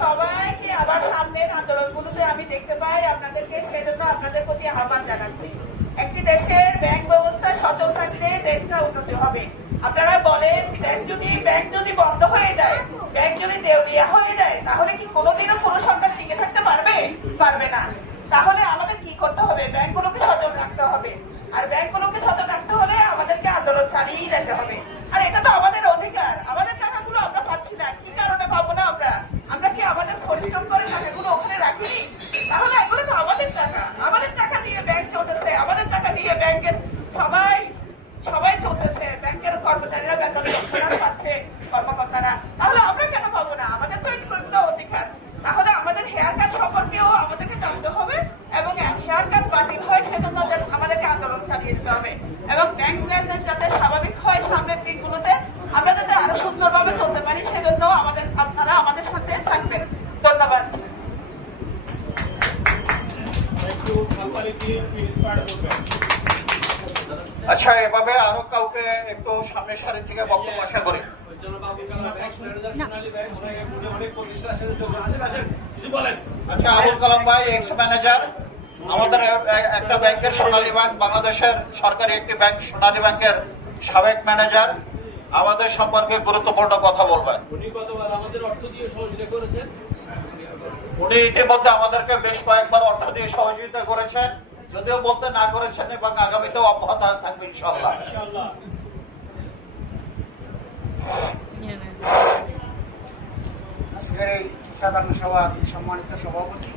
সবাইকে আবার সামনের আন্দোলনগুলোতে আমি দেখতে পাই আপনাদেরকে, সেজন্য আপনাদের প্রতি আহ্বান জানাচ্ছি। একটি দেশের ব্যাংক ব্যবস্থা সচল থাকলে দেশটা উন্নতি হবে। আপনারা বলেন, ব্যাংক যদি বন্ধ হয়ে যায়, ব্যাংক যদি দেউলিয়া হয়ে যায়, তাহলে কি কোনোদিনও কোনো সরকার টিকে থাকতে পারবে? পারবে না। তাহলে আমাদের কি করতে হবে? ব্যাংকগুলোকে সচল রাখতে হবে। আর ব্যাংকগুলোকে সচল রাখতে হলে আমাদেরকে আন্দোলন চালিয়েই যেতে হবে। আর এটা তো আমাদের অধিকার। আমাদের টাকাগুলো আমরা পাচ্ছি না, কি কারণে পাবো না? আমরা কি আমাদের পরিশ্রম করে টাকাগুলো ওখানে রাখি? তাহলে এগুলো তো আমাদের টাকা দিয়ে ব্যাংক চলতেছে, আমাদের টাকা দিয়ে ব্যাংকের সবাই চলতেছে, ব্যাংকের কর্মচারীরা বেতন পাচ্ছে, কর্মকর্তারা। তাহলে আমরা কেন পাবো না? আমাদের তো এগুলো অধিকার। তাহলে আমাদের হেয়ার কাট সম্পর্কেও আমাদেরকে জানতে হবে, এবং হেয়ার কাট বাতিল হয় সেজন্য আমাদেরকে আন্দোলন চালিয়ে যেতে হবে, এবং ব্যাংক লেনদেন যাতে স্বাভাবিক হয় সামনের দিনগুলোতে, আমরা যাতে আরো সুন্দরভাবে চলতে পারি, সেজন্য আপনারা আমাদের সাথে থাকবেন। ধন্যবাদ। আচ্ছা, এভাবে আরো কাউকে একটু সামনের সারি থেকে বক্তব্য আশা করি। আচ্ছা, আবুল কালাম ভাই, এক্স ম্যানেজার, আমাদের একটা ব্যাংকের, সোনালী ব্যাংক, বাংলাদেশের সরকারি একটি ব্যাংক সোনালী ব্যাংকের সাবেক ম্যানেজার, আমাদের সম্পর্কে গুরুত্বপূর্ণ কথা বলবেন। উনি ইতিমধ্যে আমাদেরকে বেশ কয়েকবার অর্থ দিয়ে সহযোগিতা করেছেন, যদিও বলতে না করেছেন, এবং আগামীতেও অব্যাহত থাকবে ইনশাআল্লাহ। আজকের এই সাধারণ সভা সম্মানিত সভাপতি,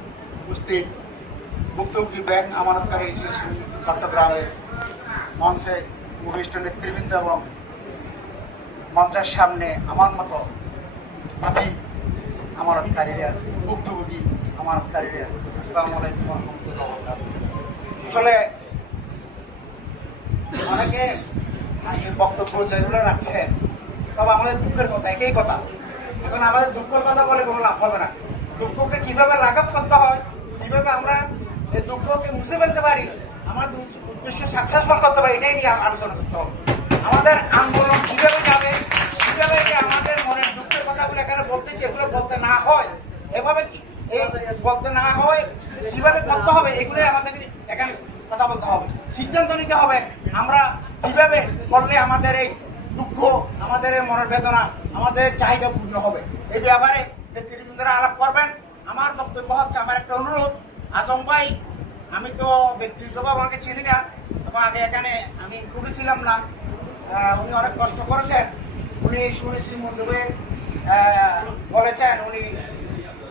উপস্থিত ভুক্তভোগী ব্যাংক আমানতকারী চট্টগ্রামের মঞ্চে উপবিষ্ট নেতৃবৃন্দ এবং মঞ্চের সামনে আমার মতো বাকি আমানতকারীরা, ভুক্তভোগী আমানতকারীরা, আসসালামু আলাইকুম ওয়া রাহমাতুল্লাহ। আসলে অনেকে বক্তব্য যেগুলো রাখছেন সব আমাদের দুঃখের কথা, একই কথা। এখন আমাদের দুঃখের কথা বলে কোনো লাভ হবে না। দুঃখকে কিভাবে লাঘব করতে হয়, কিভাবে আমরা এই দুঃখকে মুছে ফেলতে পারি, আমার উদ্দেশ্য সাকসেসফুল করতে পারি, এটাই নিয়ে আলোচনা করতে হবে। আমাদের আন্দোলন কিভাবে যাবে, কিভাবে আমাদের মনের দুঃখের কথাগুলো এখানে বলতে, যেগুলো বলতে না হয়, এভাবে বলতে না হয় কিভাবে করতে হবে, এগুলো আমাদের এখানে কথা বলতে হবে, সিদ্ধান্ত নিতে হবে। আমরা কিভাবে করলে আমাদের এই দুঃখ, আমাদের এই মনের বেদনা, আমাদের চাহিদা পূর্ণ হবে, এই ব্যাপারে নেতৃবৃন্দরা আলাপ করবেন। আমার বক্তব্য হচ্ছে, আমার একটা অনুরোধ, আজম ভাই, আমি তো ব্যক্তিগতভাবে আমাকে চিনি না, এবং আগে এখানে আমি ইনক্লুডে ছিলাম না, উনি অনেক কষ্ট করেছেন। উনি শুনেছি মন্দিরে বলেছেন, উনি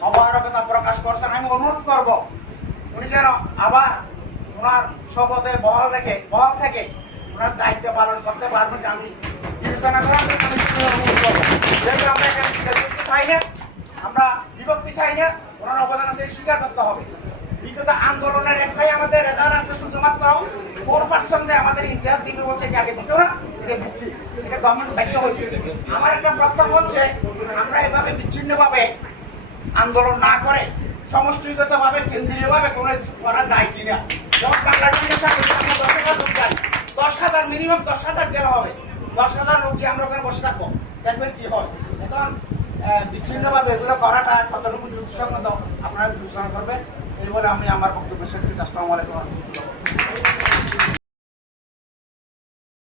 অপারগতা প্রকাশ করছেন। আমি অনুরোধ করব, উনি যেন আবার ওনার শপথে বহাল থেকে ওনার দায়িত্ব পালন করতে পারবেন। আমি বিবেচনা করার অনুরোধ করবো, যেহেতু আমরা এখানে চাই না, আমরা বিভক্তি চাই না, ওনার অবদান আছে স্বীকার করতে হবে। বিগত আন্দোলনের একটাই আমাদের রেজাল্ট আছে, শুধুমাত্র 4% যে আমাদের ইন্টারেস্ট দিবে বলছে, এটা আগে দিত না, এটা দিচ্ছি, এটা গভর্নমেন্ট বাধ্য হয়েছে। আমার একটা প্রস্তাব হচ্ছে, আমরা এভাবে বিচ্ছিন্নভাবে আন্দোলন না করে সমষ্টিগতভাবে, কেন্দ্রীয়ভাবে করা যায় কিনা। যেমন বাংলাদেশের 10,000 মিনিমাম 10,000 দেওয়া হবে, 10,000 লোক দিয়ে আমরা ওখানে বসে থাকবো, দেখবেন কি হয়। এখন বিচ্ছিন্নভাবে এগুলো করাটা কতটুকু যুক্তিসঙ্গত আপনারা বিবেচনা করবেন, এই বলে আমি আমার বক্তব্য শেষ করছি। আসসালামু আলাইকুম।